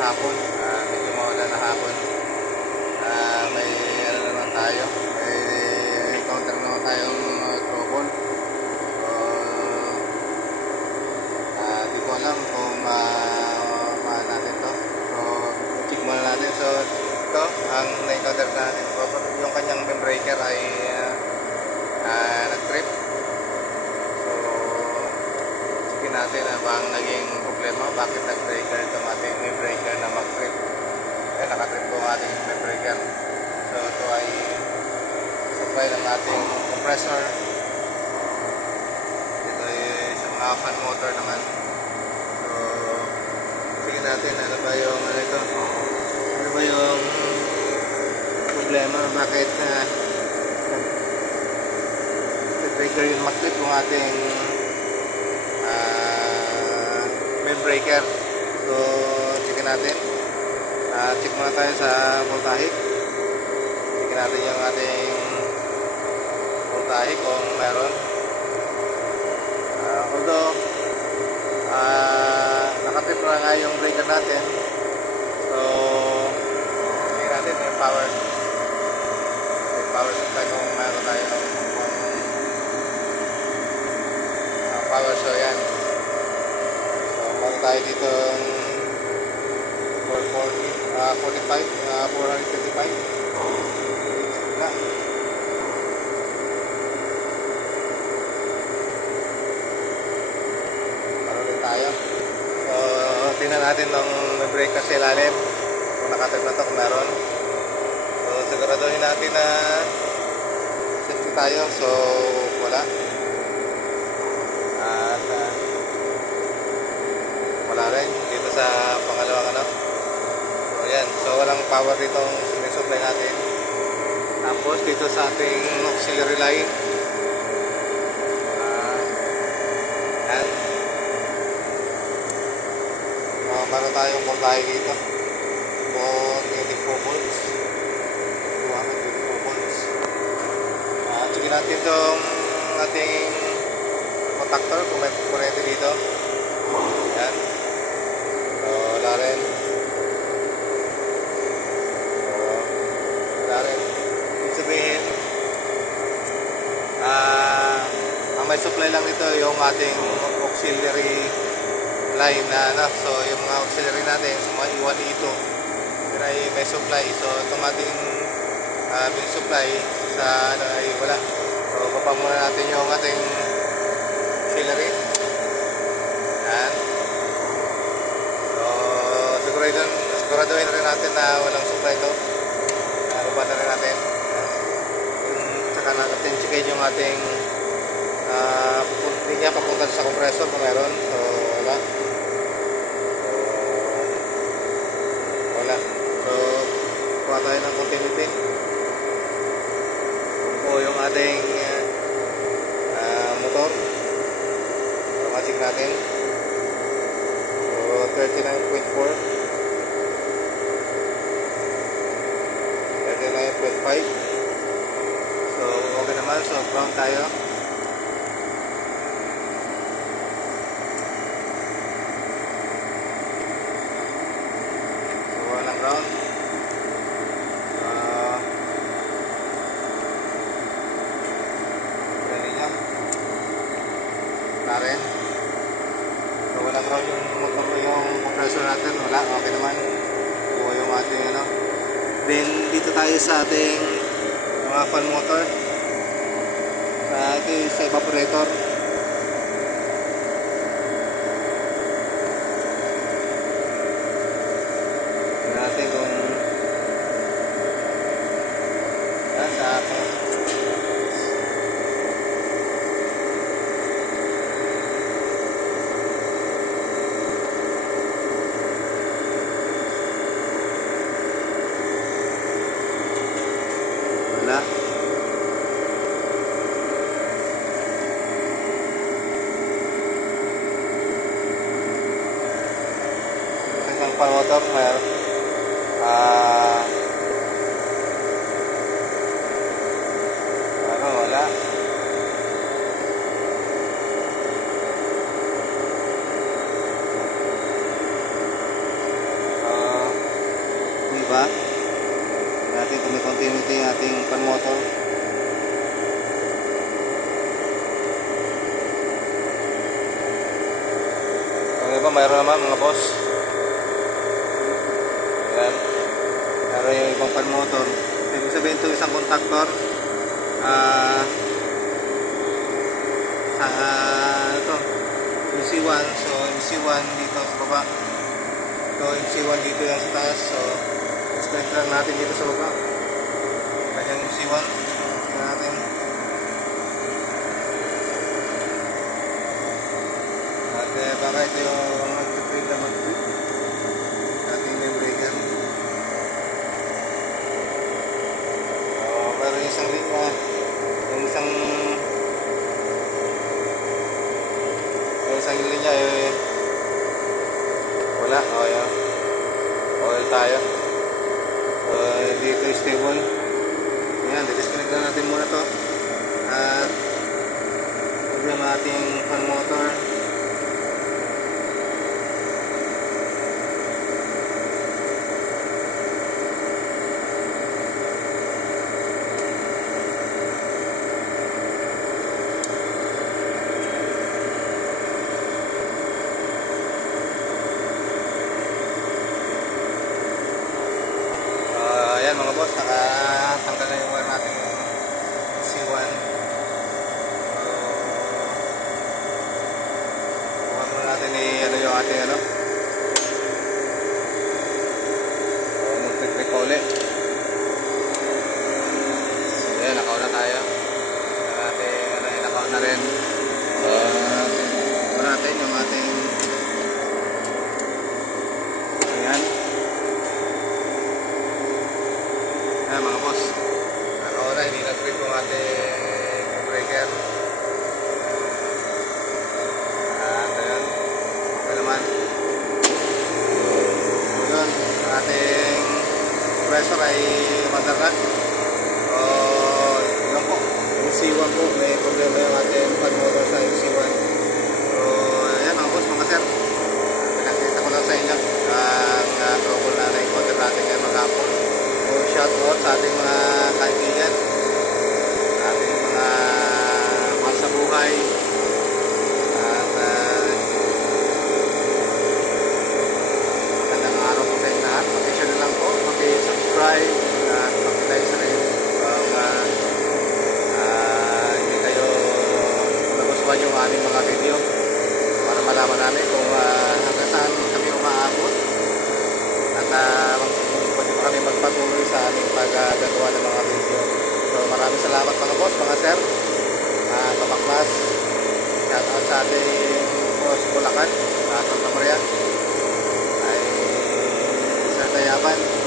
hapon. Medyo maulan na hapon. May ano naman tayo. May encounter naman tayong trouble. So, di ko alam kung maan natin to. So, check muna natin. So, ito ang na-encounter natin. Yung kanyang beam breaker ay nag-trip. So, checkin natin bang naging problema. Bakit nag-breaker itong ating beam breaker na mag-trip. Nakatrip po ang ating beam breaker. So, ito ay supply ng ating compressor. Ito ay sa mga fan motor naman. So, checkin natin ano ba yung ano ba yung problema, bakit trigger yung mag-trip yung ating beam breaker. So, checkin natin. Check muna tayo sa voltahic. Checkin natin yung ating voltahic kung meron. Although nakatrip na nga yung breaker natin. So, checkin natin yung power. Yung power supply kung meron tayo ng power. So, yan. So, meron tayo dito 455 na. Maroon tayo. So, tingnan natin ng brake sa ilalim kung nakatrip na ito, kung meron. So, siguraduhin natin na safety tayo. So, wala. At wala rin dito sa pangalawang ano. So, yan. So, walang power ditong sinusupply natin. Tapos, dito sa ating auxiliary line. Yan. So, meron tayong voltahe dito. 224 volts. 224 volts. Checkin natin itong ating contactor kung may kurente dito. Yan. So, wala rin. Ibig sabihin ang may supply lang dito yung ating auxiliary line na ano. So yung mga auxiliary natin sa mga E1, E2 yun ay may supply. So itong ating main supply sa ano ay wala. So baba muna natin yung ating auxiliary. Yan. So siguraduhin rin natin na walang supply ito. Baba na rin natin. Saka natin checkin yung ating linya papunta sa compressor kung meron. So wala. So kuha tayo ng continuity. O yung ating motor. So ma-check natin. So 39.4, 39.5. So okay naman. So ground tayo. So walang ground. Ready niya. Wala rin. So walang ground yung motor, yung compressor natin. Wala. Okay naman. So yung ating ano. Then dito tayo sa ating mga fan motor. Ito sa evaporator. Tingnan natin kung sa akin. Wala. Ang fan motor mayroon wala. mayroon naman mga boss. Ayan. Meron yung ibang fan motor. Ibig sabihin ito isang contactor. Ito MC1. So MC1 dito sa baba. Ito MC1 dito yung sa taas. So disconnect lang natin dito sa baba. Kanyang MC1. Tingnan natin. At baka ito yung mag-trip na mag-trip. Ating main breaker. Meron isang linya. Yung isang linya wala. Yan. Oil tayo. Dito stable. Ayan, disconnect na natin muna to. At ito yung ating fan motor. Ayan mga boss, nakatanggal na yung wire natin C1. Huwag muna natin yung ating mag-trip pa ulit. Ayan, nakaw na tayo. Nakaw na rin. Huwag natin yung ating ayan mga boss, nakaw na, hindi nag-trip yung ating breaker. Ayan, okay naman. Yun, ating compressor ay mandarat. Yun po, yung C1 po, may problema yung ating fan motor sa C1. So, ayan mga boss, mga sir, pinakita ko lang sa inyo ang trouble na na-encounter natin ngayon maghapon. Shout out sa ating mga kaibigan, ating mga mahal sa buhay, at magandang araw po sa inyo lahat. Pag-share na lang po, pag-subscribe at pag-like sa rin kung hindi kayo nagustuhan yung aming mga video, para malaman namin kung hanggang saan kami umaabot at pwede pa kami magpatuloy sa aming paggagawa ng mga video. So maraming salamat mga boss, mga sir, Kamakmas. Shout out sa ating boss Bulacan, Santa Maria, ay Sir Tayaban.